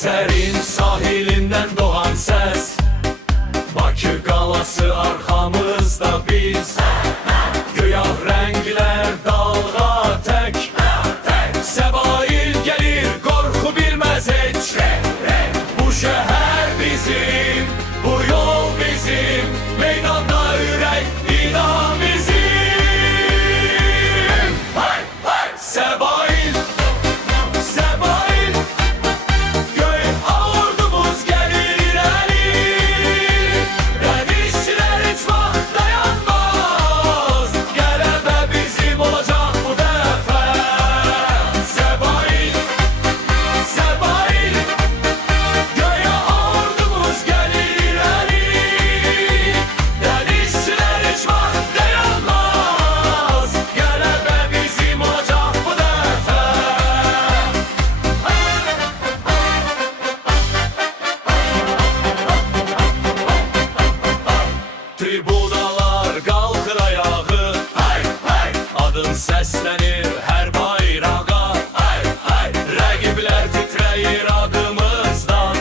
Xəzərin sahilindən doğan səs, Bakı qalası arxamızda biz. Göyağ rənglər dalğa tək, Səbail gəlir qorxu bilməz heç. Bu şəhər bizim, bu yol bizim, meydanda ürək, inan bizim. Səbail, Səbail, göy ordumuz gəlir irəli. Dənizçilər heç vaxt dayanmaz, qələbə bizim olacaq bu dəfə. Səbail, Səbail, göy ordumuz gəlir irəli. Dənizçilər heç vaxt dayanmaz, qələbə bizim olacaq bu dəfə. Tribunalar qalxır ayağı, adın səslənir hər bayrağa. Rəqiblər titrəyir adımızdan,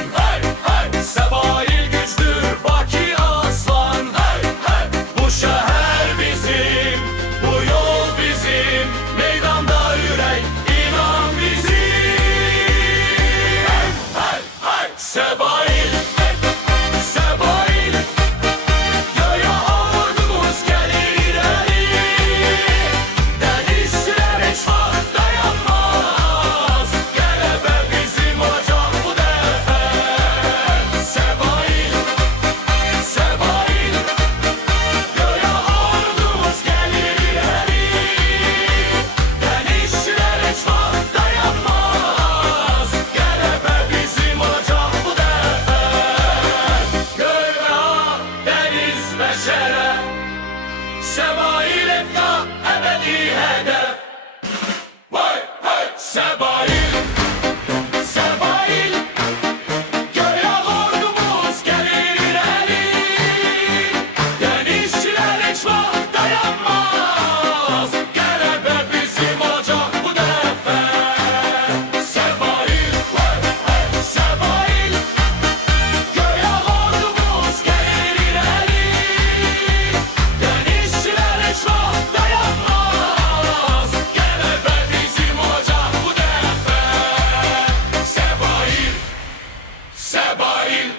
Səbail gücdür, Bakı aslan. Bu şəhər bizim, bu yol bizim, meydanda ürək, inan bizim. Səbail, Səbail, göy ordumuz gəlir irəli. Dənizçilər heç vaxt dayanmaz, qələbə bizim olacaq bu dəfə. Səbail, Səbail, göy ordumuz gəlir irəli. Dənizçilər heç vaxt dayanmaz, qələbə bizim olacaq bu dəfə. Göy dəniz və şərəf, Səbail efkar əbədi hədəf. Vay, hey, Səbail, Səbail, göy ordumuz gəlir irəli. Dənizçilər heç vaxt dayanmaz, qələbə bizim olacaq bu dəfə. Səbail, Səbail, göy ordumuz gəlir irəli. Dənizçilər heç vaxt dayanmaz, qələbə bizim olacaq bu dəfə. Səbail, Səbail.